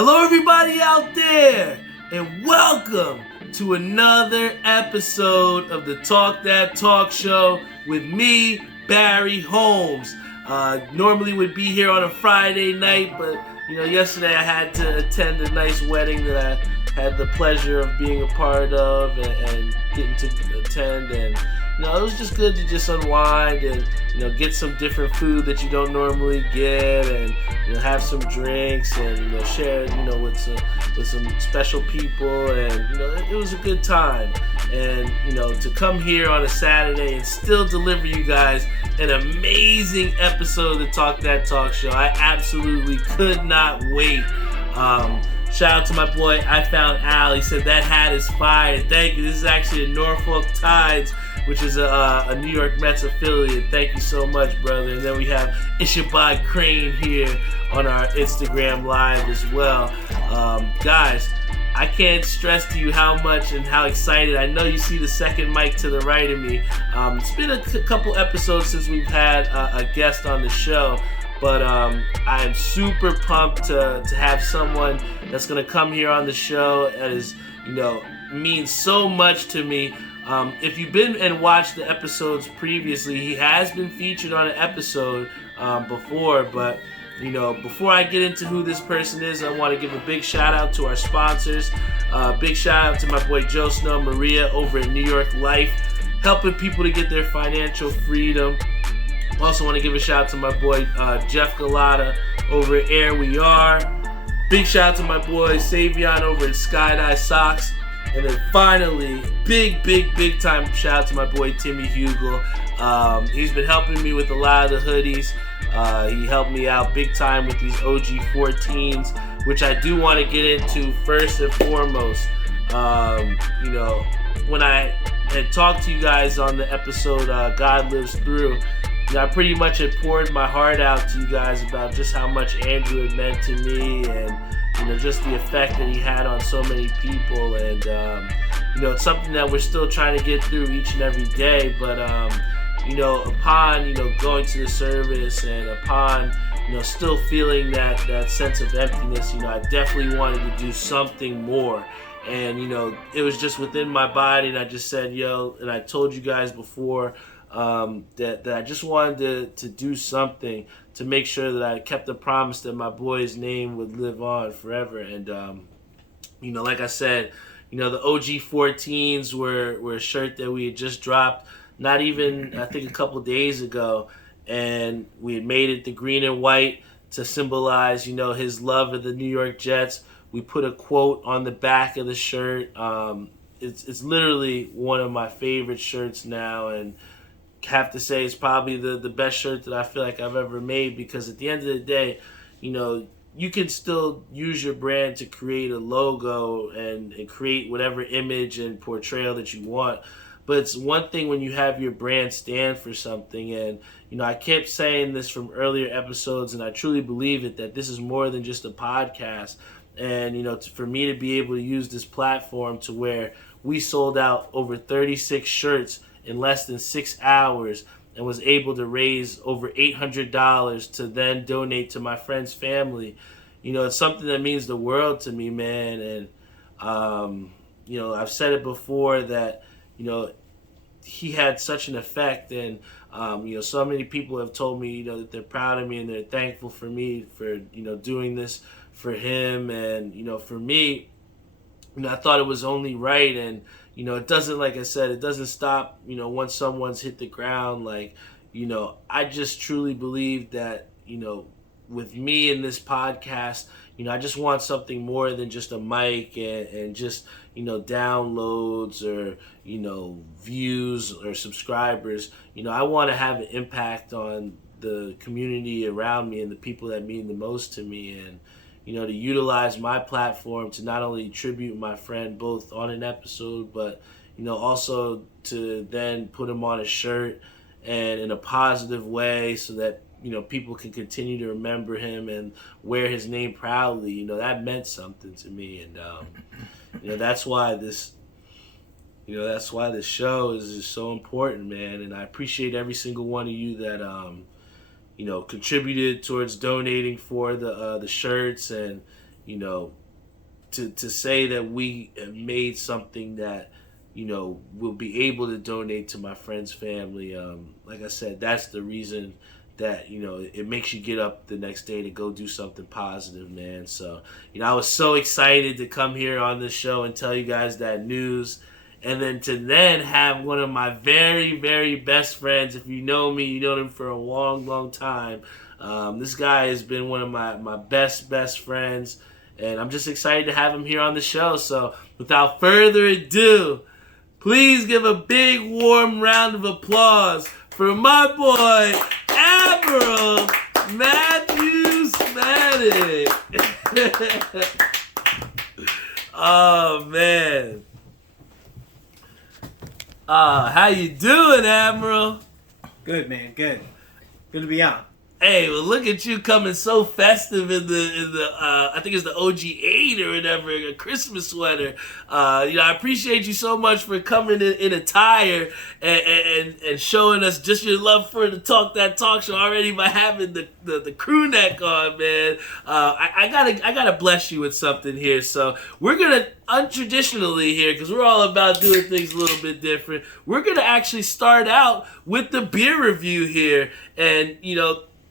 Hello everybody out there, and welcome to another episode of the Talk That Talk Show with me, Barry Holmes. Normally would be here on a Friday night, but yesterday I had to attend a nice wedding that I had the pleasure of being a part of and getting to attend, and it was just good to just unwind and get some different food that you don't normally get, and have some drinks and share with some special people, and it was a good time. And to come here on a Saturday and still deliver you guys an amazing episode of the Talk That Talk Show, I absolutely could not wait. Shout out to my boy, I Found Al. He said that hat is fire. Thank you. This is actually a Norfolk Tides, which is a New York Mets affiliate. Thank you so much, brother. And then we have Ishabad Crane here on our Instagram Live as well. Guys, I can't stress to you how much and how excited. I know you see the second mic to the right of me. It's been a couple episodes since we've had a guest on the show. But I am super pumped to have someone that's going to come here on the show that is, means so much to me. If you've been and watched the episodes previously, he has been featured on an episode before. But, before I get into who this person is, I want to give a big shout out to our sponsors. Big shout out to my boy Joe Snow Maria over at New York Life, helping people to get their financial freedom. Also want to give a shout out to my boy Jeff Galata over at Air We Are. Big shout out to my boy Savion over at Skydive Socks. And then finally, big time shout out to my boy Timmy Hugel. He's been helping me with a lot of the hoodies. He helped me out big time with these OG 14s, which I do want to get into first and foremost. When I had talked to you guys on the episode God Lives Through, I pretty much had poured my heart out to you guys about just how much Andrew had meant to me, and just the effect that he had on so many people. And it's something that we're still trying to get through each and every day. But upon going to the service, and upon still feeling that sense of emptiness, I definitely wanted to do something more. And it was just within my body, and I just said, and I told you guys before, that I just wanted to do something to make sure that I kept the promise that my boy's name would live on forever. And like I said, the OG 14s were a shirt that we had just dropped, not even I think a couple days ago, and we had made it the green and white to symbolize his love of the New York Jets. We put a quote on the back of the shirt. It's literally one of my favorite shirts now, and have to say it's probably the best shirt that I feel like I've ever made, because at the end of the day, you can still use your brand to create a logo and create whatever image and portrayal that you want. But it's one thing when you have your brand stand for something. And, I kept saying this from earlier episodes, and I truly believe it, that this is more than just a podcast. And, for me to be able to use this platform to where we sold out over 36 shirts in less than 6 hours, and was able to raise over $800 to then donate to my friend's family. It's something that means the world to me, man. And I've said it before that he had such an effect, and so many people have told me that they're proud of me and they're thankful for me for doing this for him. And for me, I thought it was only right. And it doesn't, like I said, it doesn't stop, once someone's hit the ground. Like, I just truly believe that, with me in this podcast, I just want something more than just a mic and just, downloads or, views or subscribers. I want to have an impact on the community around me and the people that mean the most to me. And, to utilize my platform to not only tribute my friend both on an episode, but, also to then put him on a shirt and in a positive way, so that, people can continue to remember him and wear his name proudly. That meant something to me. And, that's why this show is just so important, man. And I appreciate every single one of you that, contributed towards donating for the shirts, and, to say that we have made something that, we'll be able to donate to my friend's family. Like I said, that's the reason that, it makes you get up the next day to go do something positive, man. So, I was so excited to come here on this show and tell you guys that news. And then to have one of my very, very best friends. If you know me, you know him for a long, long time. This guy has been one of my best friends. And I'm just excited to have him here on the show. So without further ado, please give a big warm round of applause for my boy, Admiral Matthew Smedick. Oh, man. How you doing, Admiral? Good, man. Good. Good to be on. Hey, well, look at you coming so festive in the I think it's the OG8 or whatever, a Christmas sweater. I appreciate you so much for coming in attire and showing us just your love for the Talk That Talk show already by having the crew neck on, man. I gotta bless you with something here. So we're gonna untraditionally here, because we're all about doing things a little bit different. We're gonna actually start out with the beer review here, and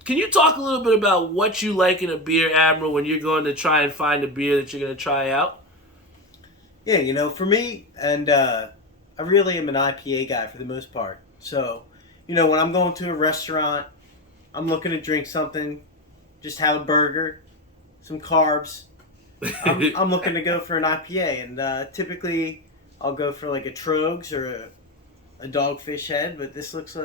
can you talk a little bit about what you like in a beer, Admiral, when you're going to try and find a beer that you're going to try out? Yeah, for me, and I really am an IPA guy for the most part. So, when I'm going to a restaurant, I'm looking to drink something, just have a burger, some carbs. I'm looking to go for an IPA, and typically I'll go for like a Trogs or a Dogfish Head, but this looks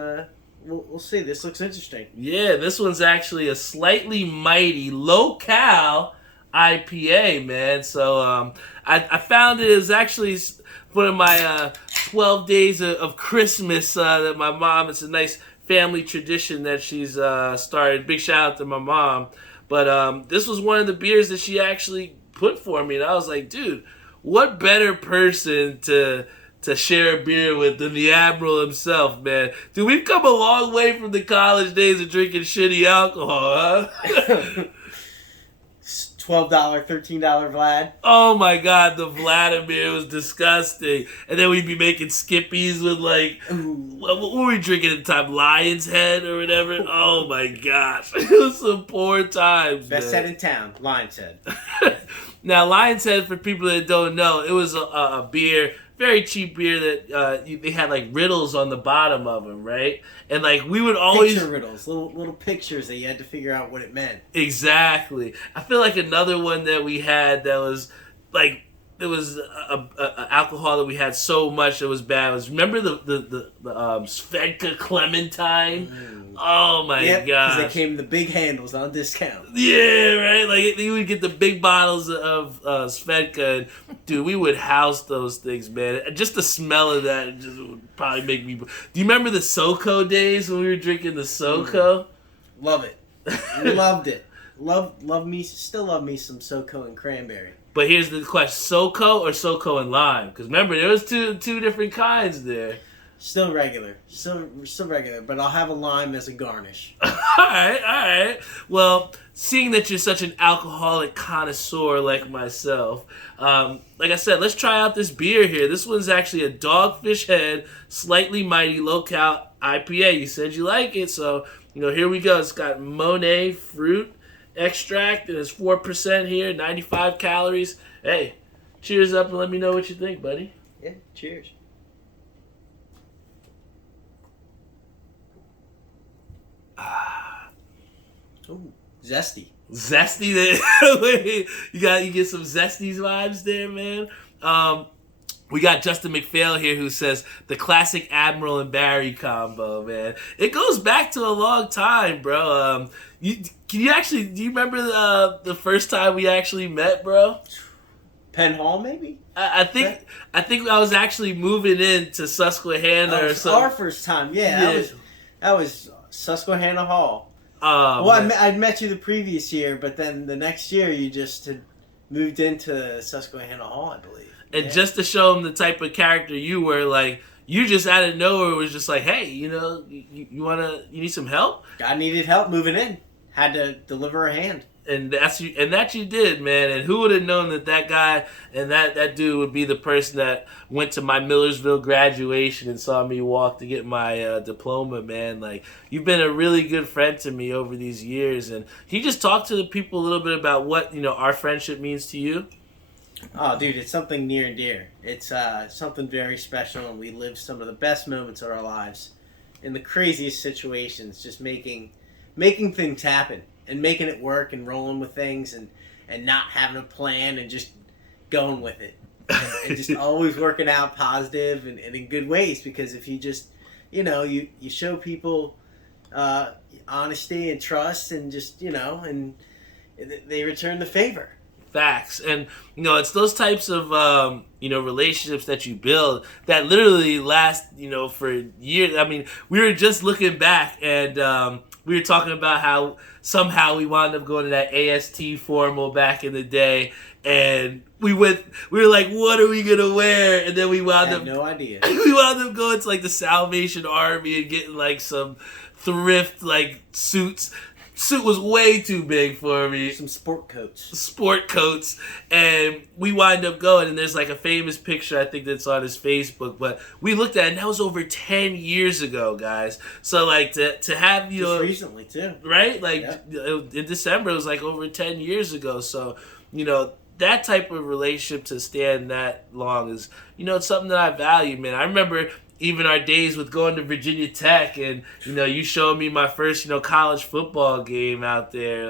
We'll see. This looks interesting. Yeah, this one's actually a slightly mighty low-cal IPA, man. So I found it as actually one of my 12 days of Christmas that my mom, it's a nice family tradition that she's started. Big shout out to my mom. But this was one of the beers that she actually put for me. And I was like, dude, what better person to share a beer with than the Admiral himself, man. Dude, we've come a long way from the college days of drinking shitty alcohol, huh? $12, $13 Vlad. Oh my God, the Vladimir was disgusting. And then we'd be making Skippies with what were we drinking at the time? Lion's Head or whatever? Oh my gosh. It was some poor times, Best head in town, Lion's Head. Now, Lion's Head, for people that don't know, it was a beer, very cheap beer that they had like riddles on the bottom of them, right? And like we would always picture riddles, little pictures that you had to figure out what it meant. Exactly. I feel like another one that we had that was like there was a alcohol that we had so much that was bad. Remember the Svedka Clementine? Oh my god! Because they came in the big handles on discount. Yeah, right. Like you would get the big bottles of Svedka, and dude, we would house those things, man. Just the smell of that just would probably make me. Do you remember the SoCo days when we were drinking the SoCo? Love it, loved it. Love me. Still love me some SoCo and cranberry. But here's the question: SoCo or SoCo and lime? Because remember, there was two different kinds there. Still regular. Still regular, but I'll have a lime as a garnish. All right. Well, seeing that you're such an alcoholic connoisseur like myself, like I said, let's try out this beer here. This one's actually a Dogfish Head, slightly mighty low-cal IPA. You said you like it, so here we go. It's got Monet fruit extract, and it's 4% here, 95 calories. Hey, cheers up and let me know what you think, buddy. Yeah, cheers. Ooh, zesty. You get some zesty vibes there, man. We got Justin McPhail here who says the classic Admiral and Barry combo, man. It goes back to a long time, bro. Do you remember the first time we actually met, bro? Penn Hall, maybe? I think I was actually moving into Susquehanna or something. Our first time, yeah. That was Susquehanna Hall. Well, I'd met you the previous year, but then the next year you just had moved into Susquehanna Hall, I believe. And just to show him the type of character you were, like, you just out of nowhere was just like, hey, you need some help? I needed help moving in. Had to deliver a hand. And that you did, man. And who would have known that guy and that dude would be the person that went to my Millersville graduation and saw me walk to get my diploma, man. Like, you've been a really good friend to me over these years. And can you just talk to the people a little bit about what, our friendship means to you? Oh, dude, it's something near and dear. It's something very special, and we live some of the best moments of our lives in the craziest situations, just making things happen. And making it work and rolling with things and not having a plan and just going with it. And just always working out positive and in good ways, because if you just, you show people honesty and trust and just, and they return the favor. Facts. And, it's those types of, relationships that you build that literally last, for years. I mean, we were just looking back and we were talking about how somehow we wound up going to that AST formal back in the day, and we were like, what are we gonna wear? And then we wound up no idea. We wound up going to like the Salvation Army and getting like some thrift like suits. Suit was way too big for me. Some sport coats. And we wind up going, and there's like a famous picture, I think, that's on his Facebook, but we looked at it, and that was over 10 years ago, guys. So, like, to have, Just recently, too. Right? Like, in December, it was like over 10 years ago. So, that type of relationship to stand that long is, it's something that I value, man. I remember even our days with going to Virginia Tech, and you showed me my first college football game out there.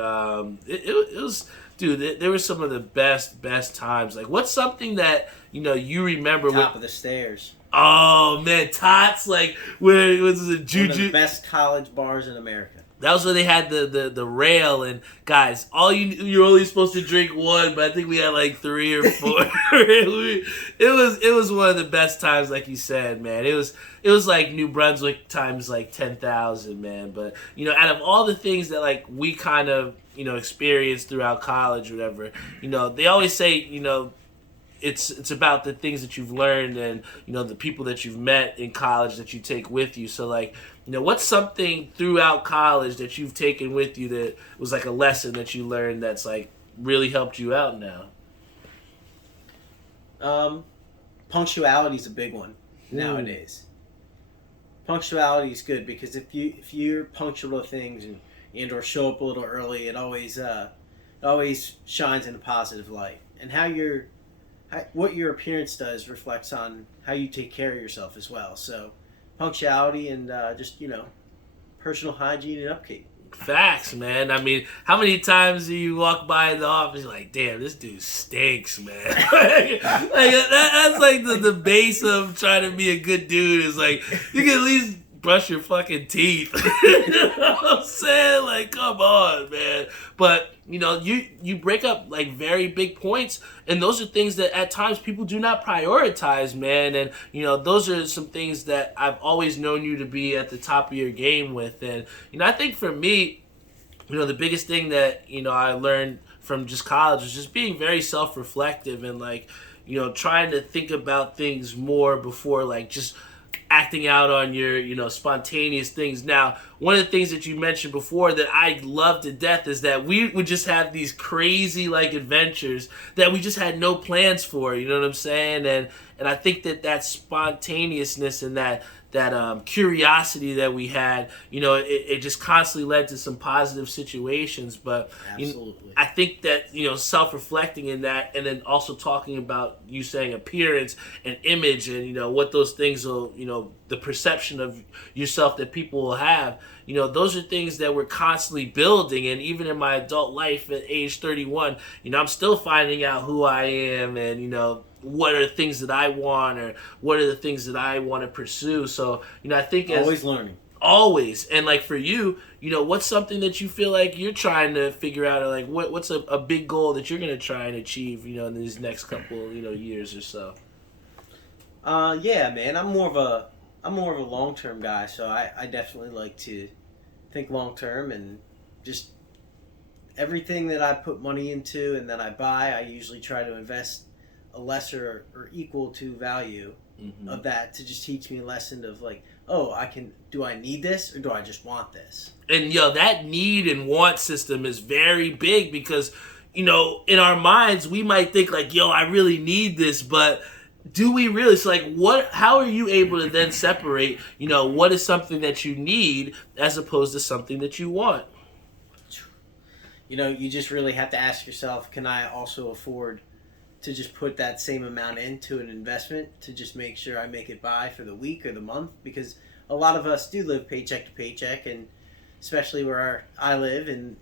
It was, dude, there were some of the best times. Like, what's something that you remember? Top of the stairs. Oh man, Tots, like where it was the Juju. One of the best college bars in America. That was where they had the rail, and guys, you're only supposed to drink one, but I think we had like 3 or 4. It was one of the best times, like you said, man. It was like New Brunswick times like 10,000, man. But out of all the things that like we kind of experienced throughout college, or whatever, they always say it's about the things that you've learned and the people that you've met in college that you take with you. So like, what's something throughout college that you've taken with you that was like a lesson that you learned that's like really helped you out now? Punctuality is a big one nowadays. Punctuality is good, because if you're punctual to things and or show up a little early, it always shines in a positive light. And what your appearance does reflects on how you take care of yourself as well. So punctuality and just personal hygiene and upkeep. Facts, man. I mean, how many times do you walk by the office, you're like, damn, this dude stinks, man. That's like the base of trying to be a good dude, is like, you can at least brush your fucking teeth. You know what I'm saying? Like, come on, man. But you break up like very big points, and those are things that at times people do not prioritize, man. And those are some things that I've always known you to be at the top of your game with. And I think for me, the biggest thing that I learned from just college was just being very self-reflective and like trying to think about things more before like just acting out on your, spontaneous things. Now, one of the things that you mentioned before that I love to death is that we would just have these crazy, like, adventures that we just had no plans for, you know what I'm saying? And I think that spontaneousness and that curiosity that we had, it just constantly led to some positive situations. But absolutely, I think that self-reflecting in that, and then also talking about you saying appearance and image, and what those things will, the perception of yourself that people will have, those are things that we're constantly building. And even in my adult life at age 31, I'm still finding out who I am, and what are the things that I want, or what are the things that I want to pursue. So, I think always learning. Always. And like for you, what's something that you feel like you're trying to figure out, or like what's a big goal that you're going to try and achieve, in these next couple, years or so? Yeah, man, I'm more of a long-term guy, so I definitely like to think long-term, and just everything that I put money into and that I buy, I usually try to invest a lesser or equal to value of that, to just teach me a lesson of like oh, do I need this or do I just want this? And that need and want system is very big because, in our minds we might think like, I really need this, but do we really? So like, how are you able to then separate, what is something that you need as opposed to something that you want? You just really have to ask yourself, can I also afford to just put that same amount into an investment to just make sure I make it by for the week or the month? Because a lot of us do live paycheck to paycheck, and especially where I live in,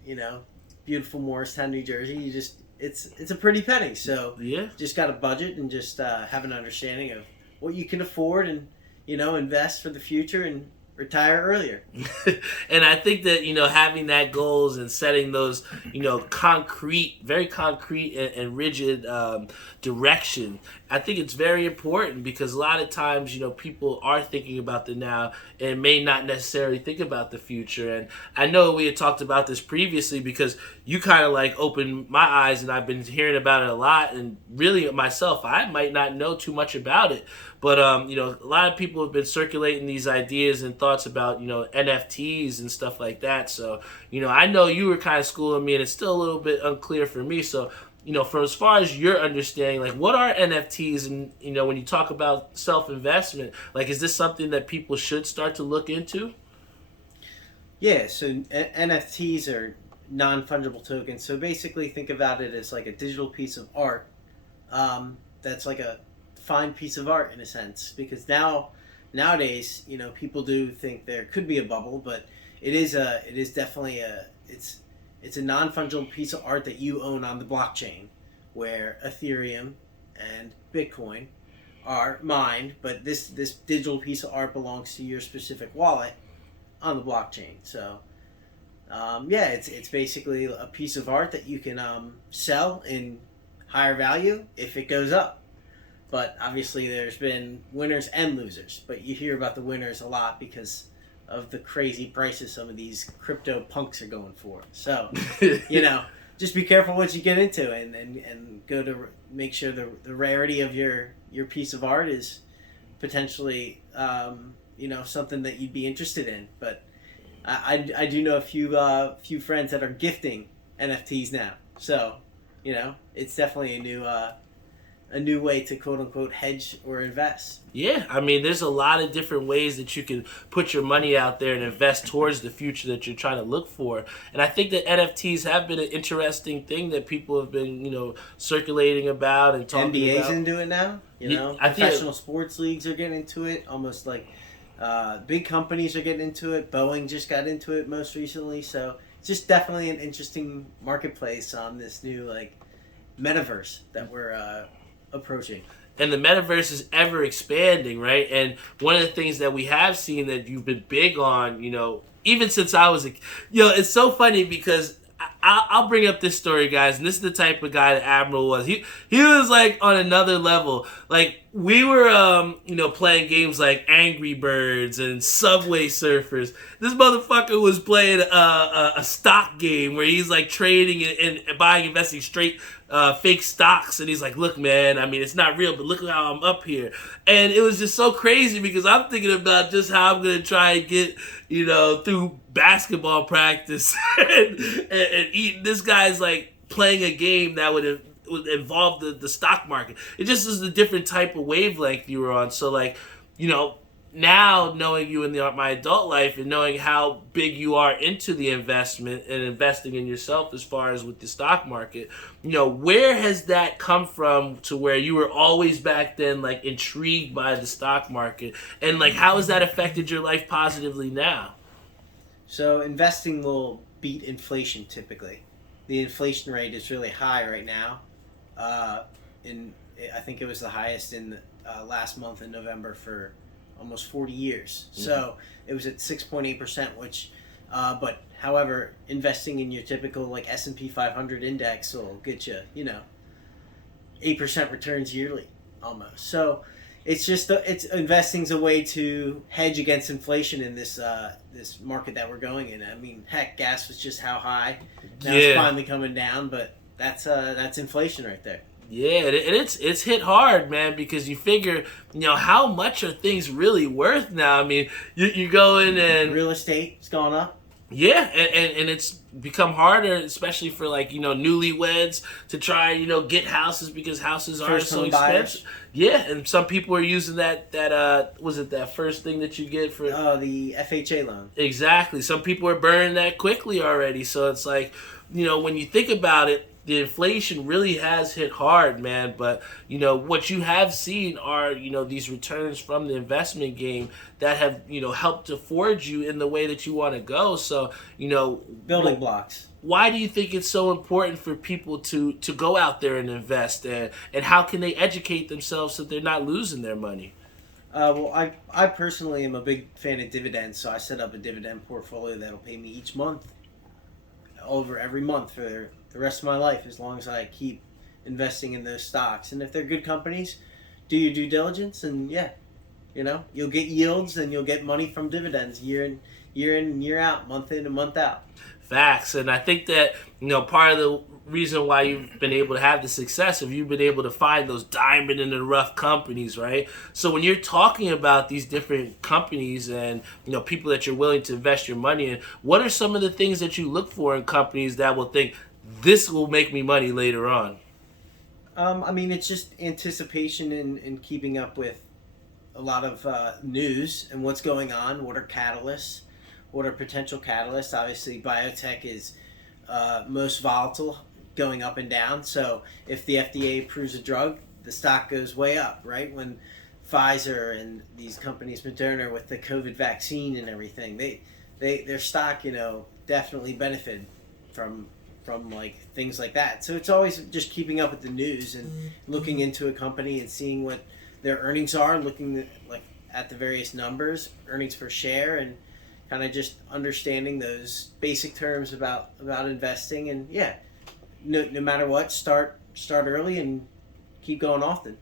beautiful Morristown, New Jersey, it's a pretty penny. So just got to budget and just have an understanding of what you can afford and, invest for the future and retire earlier. And I think that, having that goals and setting those, very concrete and rigid direction, I think it's very important because a lot of times, people are thinking about the now and may not necessarily think about the future. And I know we had talked about this previously because you kind of like opened my eyes and I've been hearing about it a lot. And really myself, I might not know too much about it. But, a lot of people have been circulating these ideas and thoughts about, NFTs and stuff like that. So, I know you were kind of schooling me and it's still a little bit unclear for me. So, from as far as your understanding, like what are NFTs and, when you talk about self-investment, like is this something that people should start to look into? Yeah, so NFTs are non-fungible tokens. So basically think about it as like a digital piece of art that's like a fine piece of art in a sense, because nowadays people do think there could be a bubble, but it is definitely it's a non-fungible piece of art that you own on the blockchain, where Ethereum and Bitcoin are mined, but this digital piece of art belongs to your specific wallet on the blockchain. So it's basically a piece of art that you can sell in higher value if it goes up. But obviously there's been winners and losers. But you hear about the winners a lot because of the crazy prices some of these crypto punks are going for. So, just be careful what you get into and go to make sure the rarity of your piece of art is potentially, something that you'd be interested in. But I do know a few friends that are gifting NFTs now. So, it's definitely a new way to quote unquote hedge or invest. Yeah, I mean, there's a lot of different ways that you can put your money out there and invest towards the future that you're trying to look for. And I think that NFTs have been an interesting thing that people have been, circulating about and talking about. NBA's into it now. Professional sports leagues are getting into it. Almost like big companies are getting into it. Boeing just got into it most recently. So it's just definitely an interesting marketplace on this new metaverse that we're approaching. And the metaverse is ever expanding, right? And one of the things that we have seen that you've been big on, even since I was it's so funny because I'll bring up this story, guys, and this is the type of guy that Admiral was. He was like on another level. Like we were playing games like Angry Birds and Subway Surfers. This motherfucker was playing a stock game where he's like trading and buying, investing straight fake stocks, and he's like, look man, I mean it's not real, but look how I'm up here. And it was just so crazy because I'm thinking about just how I'm gonna try and get through basketball practice and eat. This guy's like playing a game that would involve the stock market. It just is a different type of wavelength you were on. So like now knowing you in my adult life and knowing how big you are into the investment and investing in yourself as far as with the stock market, where has that come from to where you were always back then like intrigued by the stock market, and like how has that affected your life positively now? So investing will beat inflation typically. The inflation rate is really high right now. I think it was the highest in last month in November for almost 40 years. Mm-hmm. So it was at 6.8%, which, but however, investing in your typical like S&P 500 index will get you, 8% returns yearly almost. So it's just, investing's a way to hedge against inflation in this market that we're going in. I mean, heck, gas was just how high. Now it's finally coming down, but that's inflation right there. Yeah, and it's hit hard, man, because you figure, how much are things really worth now? I mean, you go in and real estate's gone up. Yeah, and it's become harder, especially for newlyweds to try get houses because houses are so expensive. Yeah, and some people are using that was it that first thing that you get for the FHA loan. Exactly. Some people are burning that quickly already, so it's like when you think about it, the inflation really has hit hard, man. But what you have seen are these returns from the investment game that have helped to forge you in the way that you want to go. So building blocks. Why do you think it's so important for people to go out there and invest, and how can they educate themselves so they're not losing their money? Well, I personally am a big fan of dividends, so I set up a dividend portfolio that'll pay me each month, over every month for the rest of my life, as long as I keep investing in those stocks. And if they're good companies, do your due diligence, and you'll get yields and you'll get money from dividends year in and year out, month in and month out. Facts. And I think that part of the reason why you've been able to have the success is you've been able to find those diamond in the rough companies, right? So when you're talking about these different companies and people that you're willing to invest your money in, what are some of the things that you look for in companies that will think this will make me money later on? I mean, it's just anticipation and keeping up with a lot of news and what's going on. What are catalysts? What are potential catalysts? Obviously, biotech is most volatile, going up and down. So if the FDA approves a drug, the stock goes way up, right? When Pfizer and these companies, Moderna, with the COVID vaccine and everything, their stock, definitely benefited from like things like that. So it's always just keeping up with the news and looking into a company and seeing what their earnings are, looking at the various numbers, earnings per share, and kind of just understanding those basic terms about investing. And no matter what, start early and keep going often.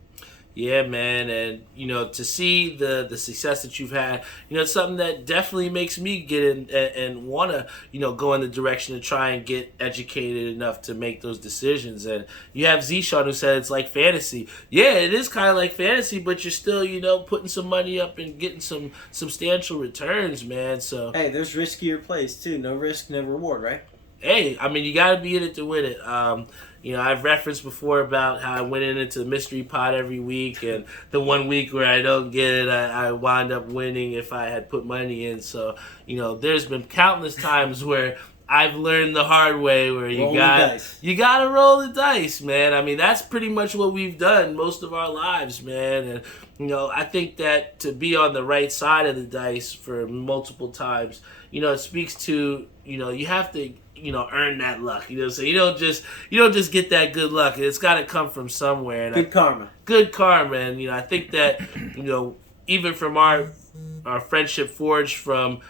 Yeah, man, and to see the success that you've had, it's something that definitely makes me get in and want to go in the direction to try and get educated enough to make those decisions. And you have Zishan who said it's like fantasy. Yeah, it is kind of like fantasy, but you're still putting some money up and getting some substantial returns, man. So hey, there's riskier plays too. No risk, no reward, right? Hey, I mean, you got to be in it to win it. I've referenced before about how I went into the mystery pot every week, and the 1 week where I don't get it, I wind up winning if I had put money in. So, there's been countless times where I've learned the hard way where you got to roll the dice, man. I mean, that's pretty much what we've done most of our lives, man. And, I think that to be on the right side of the dice for multiple times, it speaks to, you have to earn that luck. So you don't just get that good luck. It's got to come from somewhere. And good karma. Good karma. And I think that even from our friendship forged from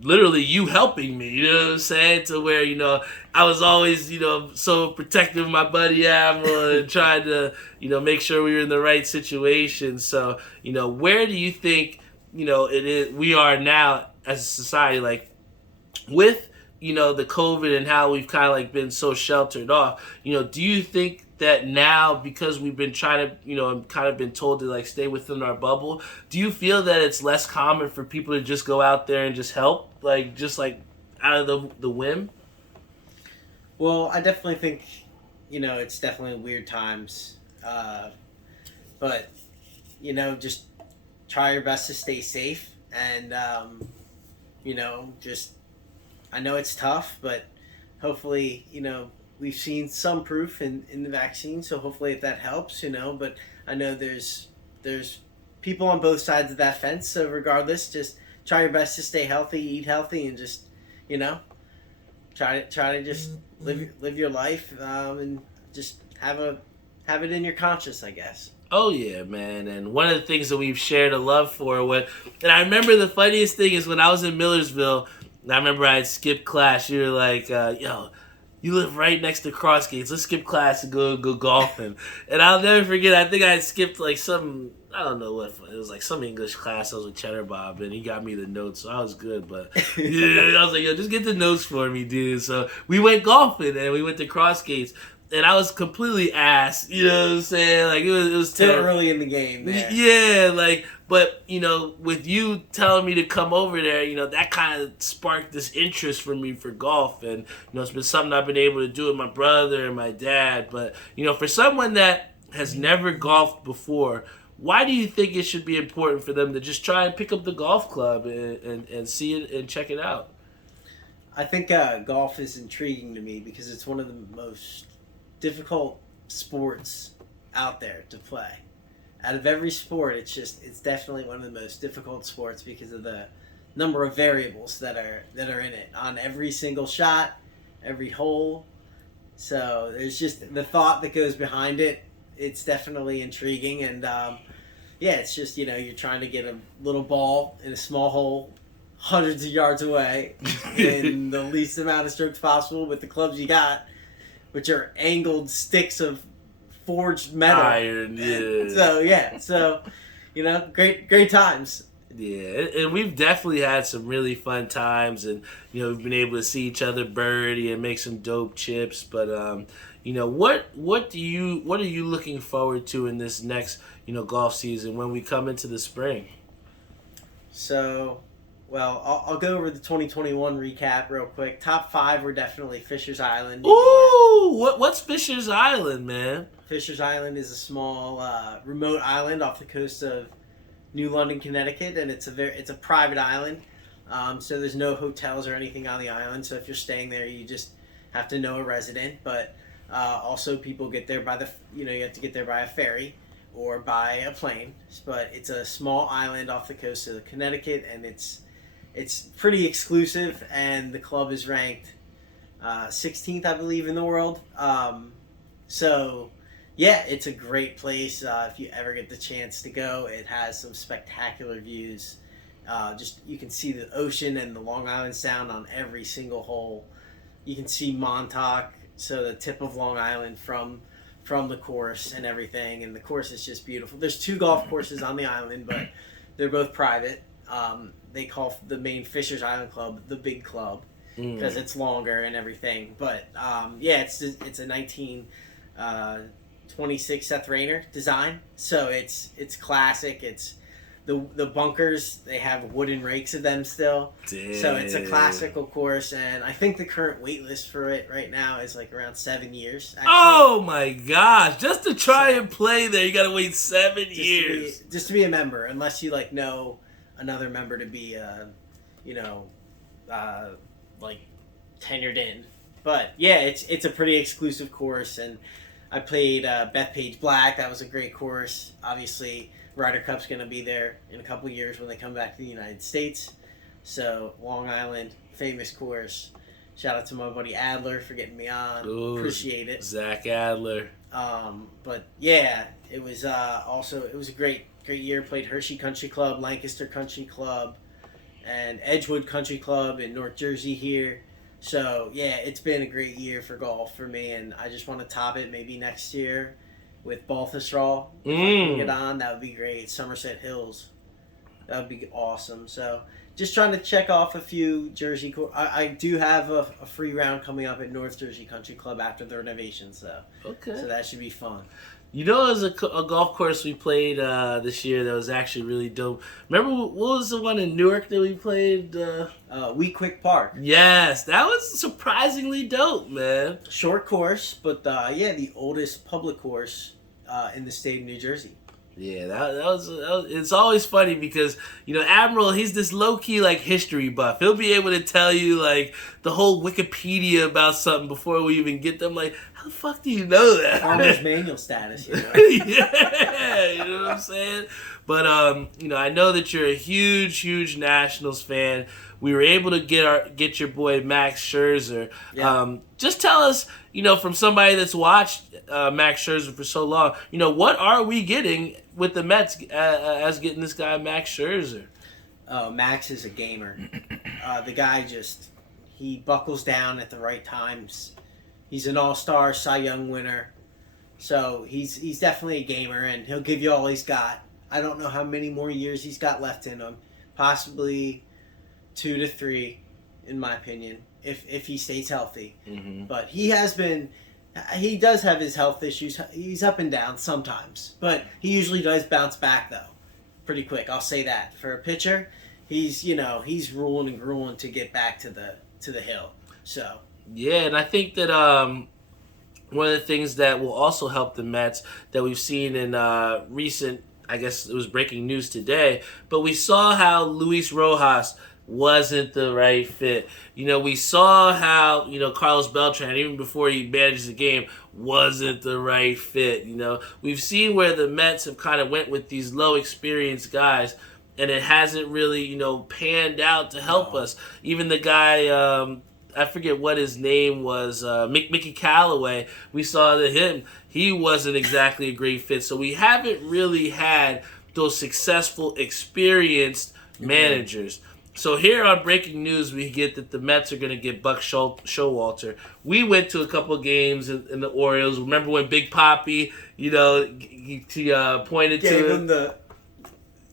literally you helping me, you know what I'm saying, to where I was always so protective of my buddy Admiral and trying to make sure we were in the right situation. So where do you think it is we are now as a society, like with the COVID and how we've kind of been so sheltered off, do you think that now, because we've been trying to, kind of been told to stay within our bubble, do you feel that it's less common for people to just go out there and just help, out of the whim? Well, I definitely think, it's definitely weird times. But, just try your best to stay safe and, I know it's tough, but hopefully, we've seen some proof in the vaccine, so hopefully if that helps, but I know there's people on both sides of that fence, so regardless, just try your best to stay healthy, eat healthy, and just, try to just live your life, and just have it in your conscience, I guess. Oh yeah, man. And one of the things that we've shared a love for, and I remember the funniest thing is when I was in Millersville, I remember I had skipped class. You were like, yo, you live right next to Cross Gates. Let's skip class and go golfing. And I'll never forget, I think I had skipped some, I don't know what, it was some English class. I was with Cheddar Bob, and he got me the notes, so I was good. But I was like, yo, just get the notes for me, dude. So we went golfing, and we went to Cross Gates. and I was completely ass. You know what I'm saying? Like it was Too terrible. early in the game there. Yeah, like, but you know, with you telling me to come over there, you know, that kind of sparked this interest for me for golf, and you know, it's been something I've been able to do with my brother and my dad. But you know, for someone that has never golfed before, why do you think it should be important for them to just try and pick up the golf club and see it and check it out? I think golf is intriguing to me because it's one of the most difficult sports out there to play. Out of every sport, it's definitely one of the most difficult sports because of the number of variables that are in it on every single shot, every hole. So there's just the thought that goes behind it. It's definitely intriguing, and it's just, you know, you're trying to get a little ball in a small hole hundreds of yards away in the least amount of strokes possible with the clubs you got, which are angled sticks of forged metal. Iron, So you know, great times. Yeah, and we've definitely had some really fun times, and you know, we've been able to see each other birdie and make some dope chips. But you know, what are you looking forward to in this next, you know, golf season when we come into the spring? So, well, I'll go over the 2021 recap real quick. Top 5 were definitely Fisher's Island. Ooh, what's Fisher's Island, man? Fisher's Island is a small remote island off the coast of New London, Connecticut, and it's a private island. So there's no hotels or anything on the island. So if you're staying there, you just have to know a resident. But also, people get there you have to get there by a ferry or by a plane. But it's a small island off the coast of Connecticut, and it's pretty exclusive. And the club is ranked 16th, I believe, in the world. So yeah, it's a great place. If you ever get the chance to go, it has some spectacular views. You can see the ocean and the Long Island Sound on every single hole. You can see Montauk, so the tip of Long Island from the course and everything. And the course is just beautiful. There's 2 golf courses on the island, but they're both private. They call the main Fisher's Island Club the Big Club because it's longer and everything. But it's a 1926 Seth Rayner design, so it's classic. It's the bunkers, they have wooden rakes of them still. Damn. So it's a classical course, and I think the current wait list for it right now is like around 7 years, actually. Oh my gosh, just to try and play there you gotta wait 7 years just to be a member, unless you like know another member to be like tenured in. But yeah, it's a pretty exclusive course, and I played Bethpage Black. That was a great course. Obviously, Ryder Cup's going to be there in a couple of years when they come back to the United States. So, Long Island, famous course. Shout out to my buddy Adler for getting me on. Ooh, appreciate it. Zach Adler. But yeah, it was it was a great year. Played Hershey Country Club, Lancaster Country Club, and Edgewood Country Club in North Jersey here. So yeah, it's been a great year for golf for me, and I just want to top it maybe next year with Baltusrol. If I can get on, that would be great. Somerset Hills, that would be awesome. So just trying to check off a few Jersey. I do have a free round coming up at North Jersey Country Club after the renovations, though. Okay. So that should be fun. You know, there's a golf course we played this year that was actually really dope. Remember, what was the one in Newark that we played? Wheat Quick Park. Yes, that was surprisingly dope, man. Short course, but the oldest public course in the state of New Jersey. Yeah, that was it's always funny because, you know, Admiral, he's this low-key, like, history buff. He'll be able to tell you, like, the whole Wikipedia about something before we even get them. Like, how the fuck do you know that? Farmer's manual status, you know? Yeah, you know what I'm saying? But, you know, I know that you're a huge Nationals fan. We were able to get your boy Max Scherzer. Yeah. Just tell us, you know, from somebody that's watched Max Scherzer for so long, you know, what are we getting with the Mets as getting this guy Max Scherzer? Oh, Max is a gamer. The guy he buckles down at the right times. He's an all-star Cy Young winner. So he's definitely a gamer, and he'll give you all he's got. I don't know how many more years he's got left in him. Possibly 2 to 3, in my opinion, if he stays healthy. Mm-hmm. But he has been he does have his health issues. He's up and down sometimes, but he usually does bounce back though, pretty quick. I'll say that for a pitcher, he's ruling and grueling to get back to the hill. So yeah, and I think that one of the things that will also help the Mets that we've seen in recent, I guess it was breaking news today, but we saw how Luis Rojas wasn't the right fit. We saw how, Carlos Beltran, even before he managed the game, wasn't the right fit. We've seen where the Mets have kind of went with these low experienced guys, and it hasn't really, panned out to help us. Even the guy, I forget what his name was, Mickey Callaway, we saw that he wasn't exactly a great fit. So we haven't really had those successful, experienced managers. So here on Breaking News, we get that the Mets are going to get Buck Showalter. We went to a couple games in the Orioles. Remember when Big Papi, he pointed gave to him the...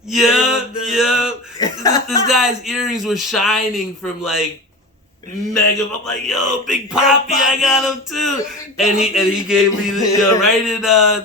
Yeah. This guy's earrings were shining from mega. I'm like, yo, Big Papi, I got him too. And he gave me the right in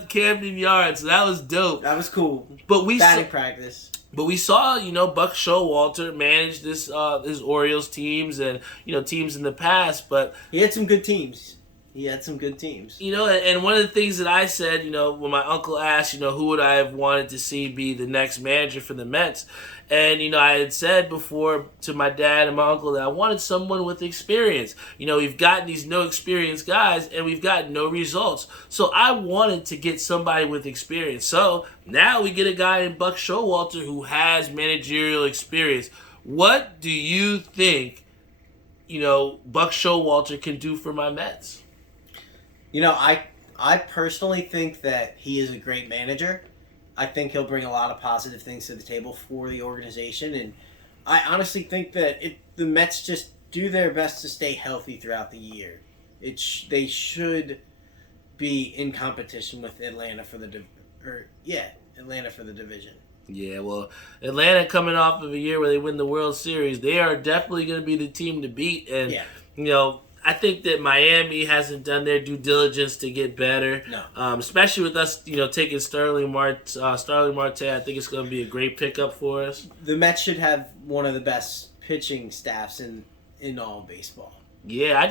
Camden Yards. So that was dope. That was cool. But batting practice. But we saw, Buck Showalter manage his Orioles teams and, teams in the past. But he had some good teams. And one of the things that I said, when my uncle asked, who would I have wanted to see be the next manager for the Mets? And, I had said before to my dad and my uncle that I wanted someone with experience. We've gotten these no experience guys and we've gotten no results. So I wanted to get somebody with experience. So now we get a guy in Buck Showalter who has managerial experience. What do you think, Buck Showalter can do for my Mets? I personally think that he is a great manager. I think he'll bring a lot of positive things to the table for the organization, and I honestly think that the Mets just do their best to stay healthy throughout the year. They should be in competition with Atlanta for the division. Yeah, well, Atlanta coming off of a year where they win the World Series, they are definitely going to be the team to beat, and I think that Miami hasn't done their due diligence to get better. No. Especially with us, taking Starling Marte. I think it's going to be a great pickup for us. The Mets should have one of the best pitching staffs in all of baseball. Yeah, I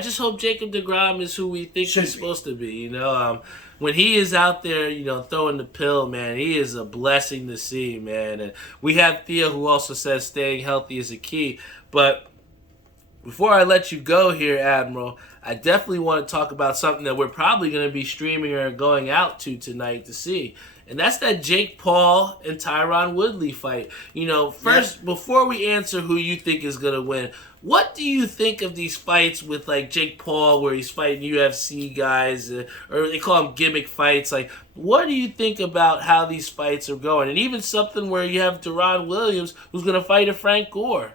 just hope Jacob deGrom is who we think he's supposed to be. When he is out there, throwing the pill, man, he is a blessing to see, man. And we have Theo who also says staying healthy is a key, but before I let you go here, Admiral, I definitely want to talk about something that we're probably going to be streaming or going out to tonight to see. And that's that Jake Paul and Tyron Woodley fight. First, before we answer who you think is going to win, what do you think of these fights with, Jake Paul, where he's fighting UFC guys, or they call them gimmick fights? What do you think about how these fights are going? And even something where you have Deron Williams, who's going to fight a Frank Gore.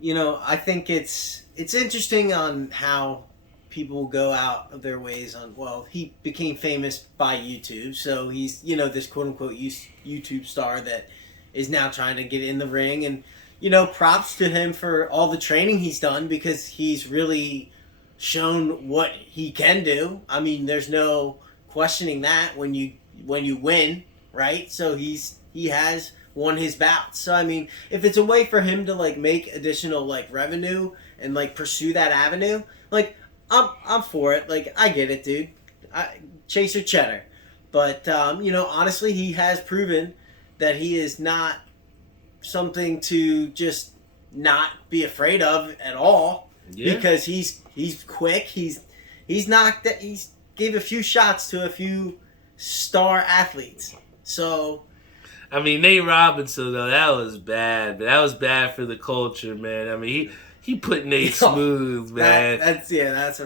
I think it's interesting on how people go out of their ways on, he became famous by YouTube, so he's, this quote-unquote YouTube star that is now trying to get in the ring, and, props to him for all the training he's done, because he's really shown what he can do. I mean, there's no questioning that when you win, right? So he has won his bouts. So I mean, if it's a way for him to make additional revenue and pursue that avenue, I'm for it. I get it, dude. Chaser cheddar. But honestly, he has proven that he is not something to just not be afraid of at all. Yeah. Because he's quick. He's gave a few shots to a few star athletes. So I mean, Nate Robinson, though, that was bad. That was bad for the culture, man. I mean, he put Nate smooth, man. That's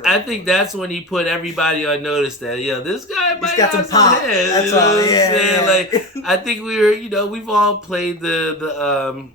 I think that's when he put everybody on notice that, this guy might got have some pop. head. That's all. Yeah. I think we were, we've all played the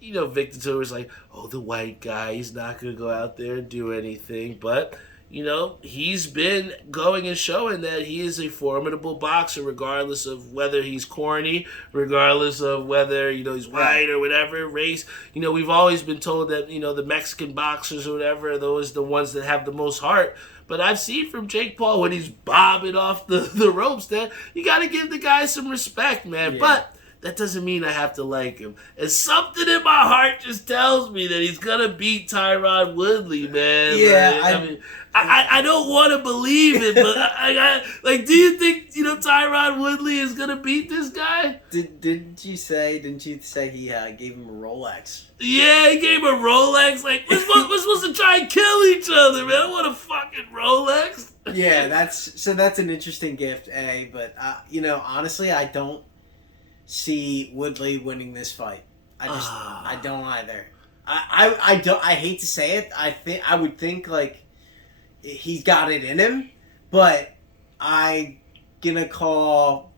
Victor Tour's the white guy, he's not going to go out there and do anything. But he's been going and showing that he is a formidable boxer, regardless of whether he's corny, regardless of whether, he's white or whatever, race. We've always been told that, the Mexican boxers or whatever, are those the ones that have the most heart. But I've seen from Jake Paul when he's bobbing off the ropes that you got to give the guy some respect, man. Yeah. But that doesn't mean I have to like him. And something in my heart just tells me that he's going to beat Tyron Woodley, man. Yeah, I mean, I don't want to believe it, but do you think, Tyron Woodley is going to beat this guy? Didn't you say he gave him a Rolex? Yeah, he gave him a Rolex. Like, we're supposed to try and kill each other, man. I want a fucking Rolex. Yeah, that's an interesting gift, but, honestly, I don't see Woodley winning this fight. I don't either. I hate to say it. I would think like he's got it in him, but I gonna call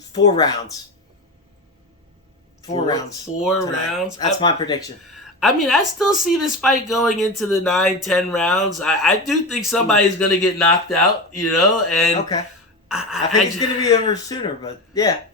4 rounds. 4 rounds. 4 tonight. Rounds. That's my prediction. I mean, I still see this fight going into the 9-10 rounds. I do think somebody's gonna get knocked out. And okay. I think it's going to be over sooner, but yeah,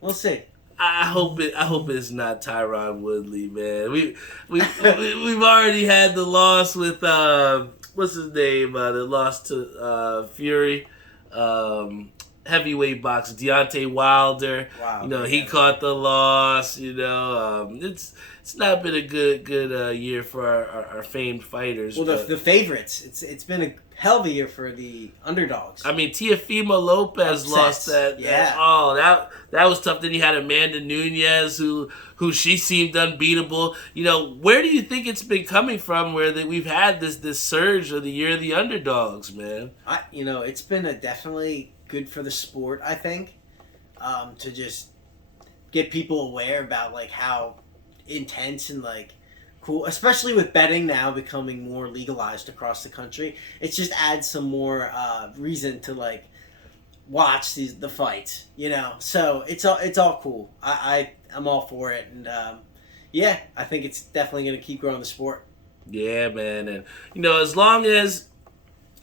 we'll see. I hope it's not Tyron Woodley, man. We've already had the loss with what's his name? The loss to Fury, heavyweight boxer Deontay Wilder. Wow, he caught the loss. It's not been a good year for our famed fighters. Well, the favorites. It's been a hell of a year for the underdogs. I mean, Teofimo Lopez lost that. Yeah. That was tough. Then you had Amanda Nunes, who she seemed unbeatable. Where do you think it's been coming from? Where we've had this surge of the year of the underdogs, man. It's been definitely good for the sport. I think to just get people aware about like how intense and like cool, especially with betting now becoming more legalized across the country. It just adds some more reason to like watch the fights, So it's all cool. I'm all for it, and I think it's definitely going to keep growing the sport. Yeah, man, and as long as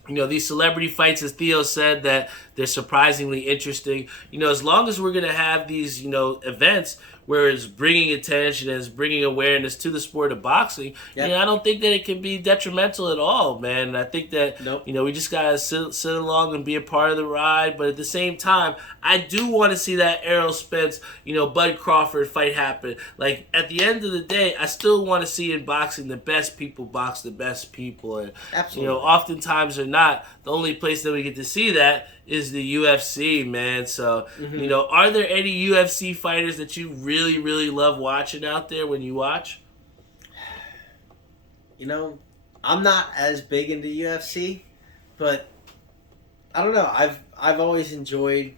these celebrity fights, as Theo said, that they're surprisingly interesting. As long as we're going to have these, events where it's bringing attention and it's bringing awareness to the sport of boxing, yep. I don't think that it can be detrimental at all, man. I think that, nope. We just got to sit along and be a part of the ride. But at the same time, I do want to see that Errol Spence, Bud Crawford fight happen. Like, at the end of the day, I still want to see in boxing the best people box the best people. And, absolutely. Oftentimes or not, the only place that we get to see that is the UFC, man. So, are there any UFC fighters that you really, really love watching out there when you watch? I'm not as big into UFC, but I don't know. I've always enjoyed.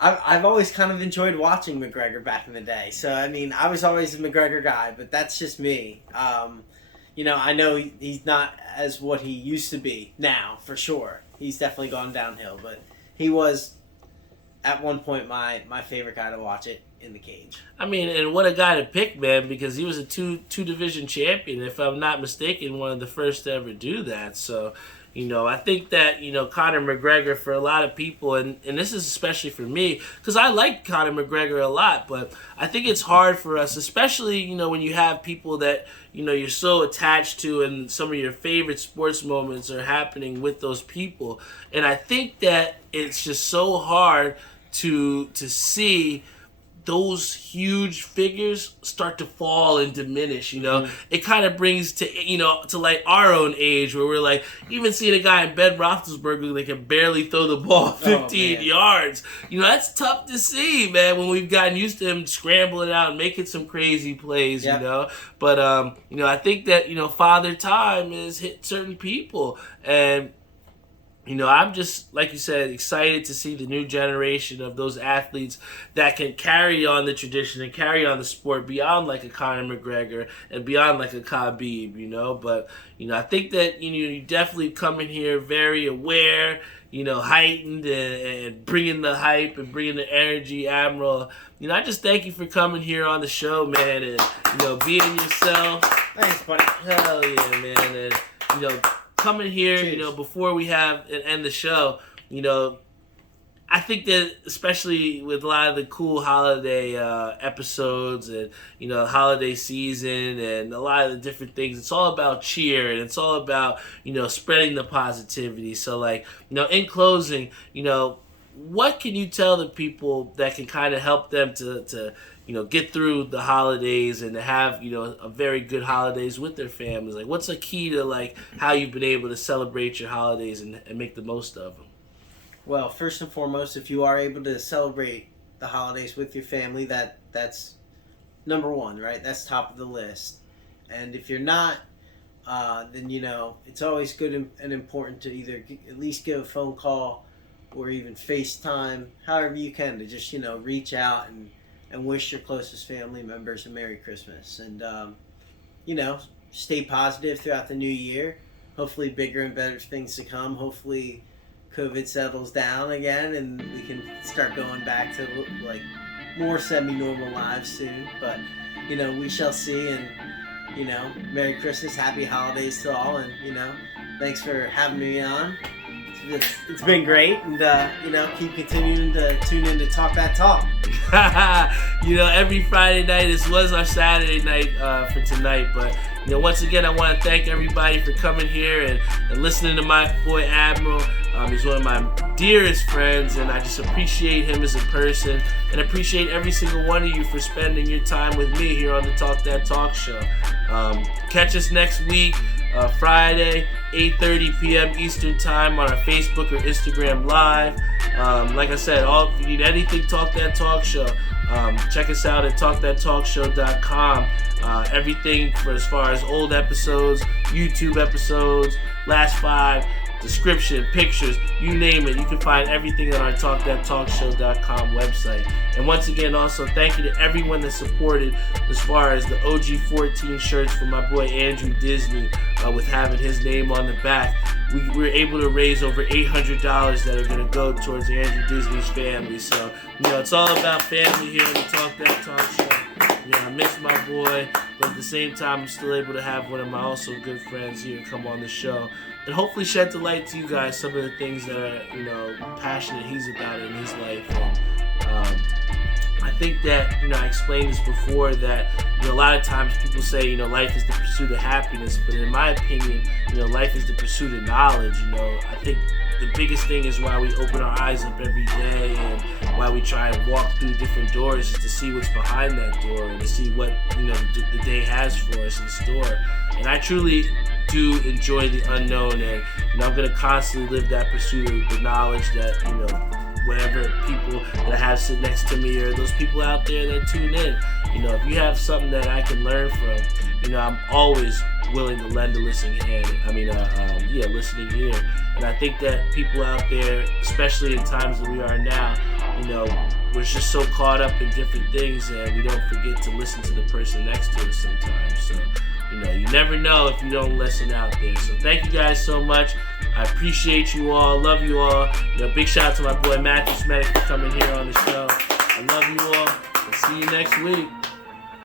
I've always kind of enjoyed watching McGregor back in the day. So I was always a McGregor guy, but that's just me. I know he's not as what he used to be now, for sure. He's definitely gone downhill, but he was, at one point, my favorite guy to watch it in the cage. I mean, and what a guy to pick, man, because he was a two division champion, if I'm not mistaken, one of the first to ever do that. So, I think that, Conor McGregor, for a lot of people, and this is especially for me, because I like Conor McGregor a lot, but I think it's hard for us, especially, when you have people that, you're so attached to, and some of your favorite sports moments are happening with those people. And I think that it's just so hard to see those huge figures start to fall and diminish, It kind of brings to like our own age, where we're like, even seeing a guy in Ben Roethlisberger that can barely throw the ball 15 yards. That's tough to see, man, when we've gotten used to him scrambling out and making some crazy plays, But, I think that, Father Time has hit certain people, and I'm just, like you said, excited to see the new generation of those athletes that can carry on the tradition and carry on the sport beyond like a Conor McGregor and beyond like a Khabib, But, I think that, you definitely come in here very aware, heightened and bringing the hype and bringing the energy, Admiral. I just thank you for coming here on the show, man, and, being yourself. Thanks, buddy. Hell yeah, man. And, coming here, Cheers. Before we end the show, I think that especially with a lot of the cool holiday episodes and, holiday season and a lot of the different things, it's all about cheer and it's all about, spreading the positivity. So, like, in closing, what can you tell the people that can kind of help them to get through the holidays and to have, a very good holidays with their families? Like, what's a key to, like, how you've been able to celebrate your holidays and make the most of them? Well, first and foremost, if you are able to celebrate the holidays with your family, that's number one, right? That's top of the list. And if you're not, then, it's always good and important to either at least give a phone call or even FaceTime, however you can, to just, reach out and wish your closest family members a Merry Christmas. And, stay positive throughout the new year. Hopefully bigger and better things to come. Hopefully COVID settles down again and we can start going back to like more semi-normal lives soon. But, we shall see. And, Merry Christmas, Happy Holidays to all. And, thanks for having me on. It's been great, and keep continuing to tune in to Talk That Talk. Every Friday night. This was our Saturday night for tonight, but once again, I want to thank everybody for coming here and listening to my boy Admiral. He's one of my dearest friends, and I just appreciate him as a person, and appreciate every single one of you for spending your time with me here on the Talk That Talk show. Catch us next week. Friday, 8:30 p.m. Eastern Time on our Facebook or Instagram Live. Like I said, if you need anything Talk That Talk Show, check us out at talkthattalkshow.com. Everything for as far as old episodes, YouTube episodes, last 5, description, pictures, you name it. You can find everything on our talkthattalkshow.com website. And once again, also thank you to everyone that supported as far as the OG 14 shirts for my boy Andrew Disney with having his name on the back. We were able to raise over $800 that are going to go towards Andrew Disney's family. So, it's all about family here on the Talk That Talk show. I miss my boy, but at the same time, I'm still able to have one of my also good friends here come on the show and hopefully shed the light to you guys some of the things that are, passionate he's about in his life. And I think that, I explained this before, that, a lot of times people say, life is the pursuit of happiness, but in my opinion, life is the pursuit of knowledge. I think the biggest thing is why we open our eyes up every day and why we try and walk through different doors is to see what's behind that door and to see what, the day has for us in store. And I truly do enjoy the unknown, and I'm going to constantly live that pursuit of the knowledge that, whatever people that I have sit next to me or those people out there that tune in, if you have something that I can learn from, I'm always willing to lend a listening hand. Listening ear. And I think that people out there, especially in times that we are now, we're just so caught up in different things and we don't forget to listen to the person next to us sometimes. So, you never know if you don't listen out there. So thank you guys so much. I appreciate you all. Love you all. Big shout out to my boy Matthew Smedick for coming here on the show. I love you all. I'll see you next week.